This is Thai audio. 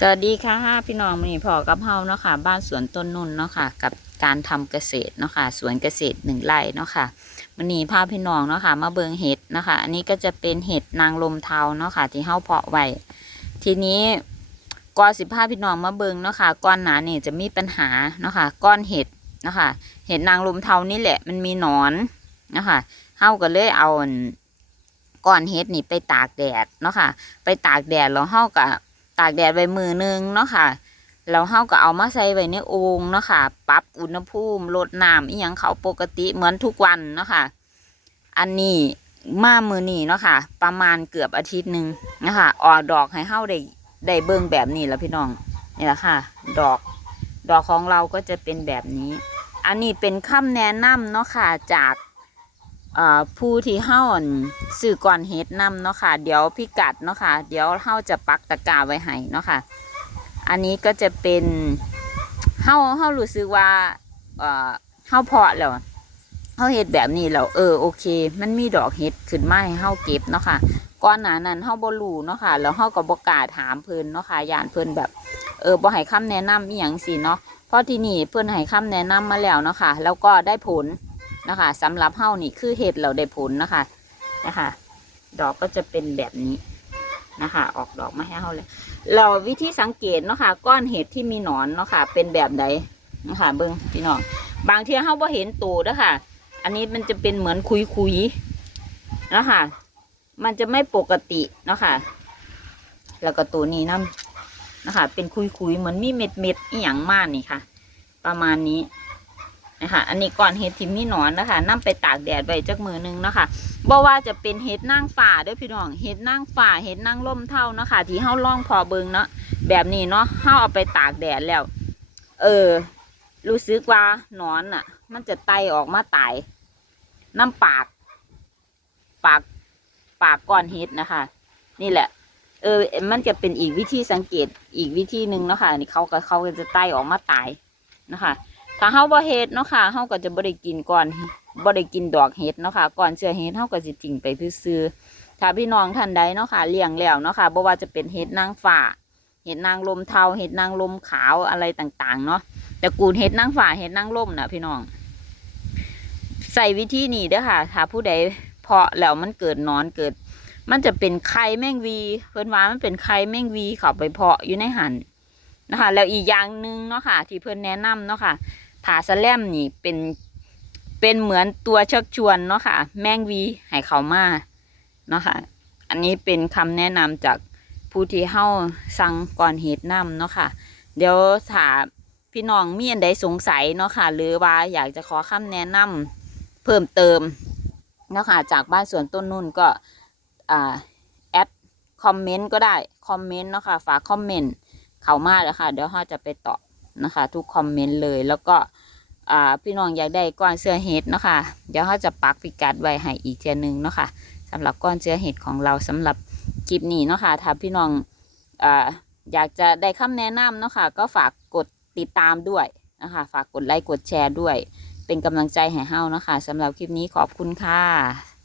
สวัสดีค่ะพี่น้องมีพอกับเฮาเนาะค่ะ บ้านสวนต้นนุ่นเนาะค่ะ กับการทำเกษตรเนาะค่ะสวนเกษตรหนึ่งไร่เนาะค่ะมันนี้พาพี่น้องเนาะค่ะมาเบิงเห็ดเนาะค่ะอันนี้ก็จะเป็นเห็ดนางลมเทาเนาะค่ะ ที่เฮาเพาะไว้ทีนี้ก่อนสิพาพี่น้องมาเบิงเนาะค่ะก้อนหนาเนี่ยจะมีปัญหาเนาะค่ะก้อนเห็ดเนาะค่ะเห็ดนางลมเทานี่แหละมันมีหนอนเนาะค่ะเฮาก็เลยเอาก้อนเห็ดนี่ไปตากแดดเนาะค่ะ ไปตากแดดแล้วเฮาก็ ตากแดดไว้มือนึงเนาะค่ะแล้วเฮาก็เอามาใส่ไว้ในโอ่งเนาะค่ะ ปรับอุณหภูมิลดน้ำอีหยังเขาปกติเหมือนทุกวันเนาะค่ะ อันนี้มามือนี้เนาะค่ะ ประมาณเกือบอาทิตย์หนึ่งนะคะออกดอกให้เฮาได้ได้เบิ่งแบบนี้แล้วพี่น้องนี่แหละค่ะ ดอกดอกของเราก็จะเป็นแบบนี้ อันนี้เป็นคำแนะนำเนาะค่ะจาก ผู้ที่เฮาอั่นซื้อก่อนเฮ็ดนำเนาะค่ะ เดี๋ยวพิกัดเนาะค่ะ เดี๋ยวเฮาจะปักตะกร้าไว้ให้เนาะค่ะ อันนี้ก็จะเป็นเฮาเฮารู้สึกว่าเอ่อเฮาเพาะแล้วเฮาเฮ็ดแบบนี้แล้วเออโอเค มันมีดอกเฮ็ดขึ้นมาให้เฮาเก็บเนาะค่ะก่อนหน้านั้นเฮาบ่รู้เนาะค่ะ แล้วเฮาก็บ่กล้าถามเพิ่นเนาะค่ะย่านเพิ่นแบบ เออบ่ให้คำแนะนำอีหยังสิเนาะเพราะที่นี่เพิ่นให้คำแนะนำมาแล้วเนาะค่ะ แล้วก็ได้ผล นะคะสำหรับเฮานี่คือเฮ็ดแล้วได้ผลนะคะนะคะ ดอกก็จะเป็นแบบนี้นะคะ ออกดอกมาให้เฮาเลยเราวิธีสังเกตเนาะค่ะก้อนเห็ดที่มีหนอนเนาะค่ะเป็นแบบใดนะคะเบิ้งพี่น้องบางทีเฮาบ่เห็นตัวเด้อค่ะอันนี้มันจะเป็นเหมือนคุยคุยนะคะมันจะไม่ปกติเนาะค่ะแล้วก็ตัวนี้นํนะคะเป็นคุยคุยเหมือนมีเม็ดเม็ดอีหยังมากนี่ค่ะ ประมาณนี้ นะคะอันนี้ก้อนเห็ดที่มีหนอนนะคะนํไปตากแดดไว้จักมือหนึงนะคะบ่ว่าจะเป็นเห็ดนางฝ่าด้อพี่น้องเห็ดนางฝ่าเห็ดนางล่มเท่าเนาะค่ะที่เฮาล่องพอเบิงเนาะแบบนี้เนาะเฮาเอาไปตากแดดแล้ว เออ รู้สึกว่าหนอนอะ มันจะไตออกมาตายน้ำปาก ปากปากก้อนเห็ดนะคะ นี่แหละ เออ มันจะเป็นอีกวิธีสังเกตอีกวิธีหนึ่งเนาะค่ะนี่เขาก็เขาก็จะไตออกมาตายนะคะ ถ้าเฮาบ่เฮ็ดเนาะค่ะเฮาก็จะบ่ได้กินก่อนบ่ได้กินดอกเห็ดเนาะค่ะก่อนเชื่อเห็ดเฮาก็สิทิ้งไปซื่อๆถ้าพี่น้องท่านใดเนาะค่ะเลี้ยงแล้วเนาะค่ะบ่ว่าจะเป็นเห็ดนางฟ้าเห็ดนางลมเทาเห็ดนางลมขาวอะไรต่างๆ เนาะแต่กูเห็ดนางฟ้าเห็ดนางลมน่ะพี่น้อง ใส่วิธีนี้เด้อค่ะถ้าผู้ใดเพาะแล้วมันเกิดนอนเกิด มันจะเป็นไข่แมงวีเพิ่นว่ามันเป็นไข่แมงวีเข้าไปเพาะอยู่ในหันนะคะ แล้วอีกอย่างหนึ่งเนาะค่ะ ที่เพิ่นแนะนำเนาะค่ะ ผาสแลมนี่เป็นเป็นเหมือนตัวเชักชวนเนาะค่ะ แมงวีให้เขามาเนาะค่ะ อันนี้เป็นคำแนะนำจากผู้ที่เฮาสั่งก่อนเหตุนำเนาะค่ะ เดี๋ยวถ้าพี่น้องมีอันใดสงสัยเนาะค่ะ หรือว่าอยากจะขอคำแนะนำเพิ่มเติมเนาะค่ะจากบ้านสวนต้นนุ่นก็อ่าแอดคอมเมนต์ก็ได้คอมเมนต์เนาะค่ะฝากคอมเมนต์เขามาแล้วค่ะ เดี๋ยวเราจะไปตอบ นะคะ ทุกคอมเมนต์เลย แล้วก็พี่น้องอยากได้ก้อนเสื้อเห็ดเนาะค่ะเดี๋ยวเขาจะปักพิกัดไว้ให้อีกเทียนึงเนาะค่ะสำหรับก้อนเสื้อเห็ดของเราสำหรับคลิปนี้เนาะค่ะถ้าพี่น้องออยากจะได้คำแนะนำเนาะค่ะก็ฝากกดติดตามด้วยนะคะ ฝากกดไลค์กดแชร์ด้วย เป็นกำลังใจให้เฮาเนาะค่ะสำหรับคลิปนี้ขอบคุณค่ะ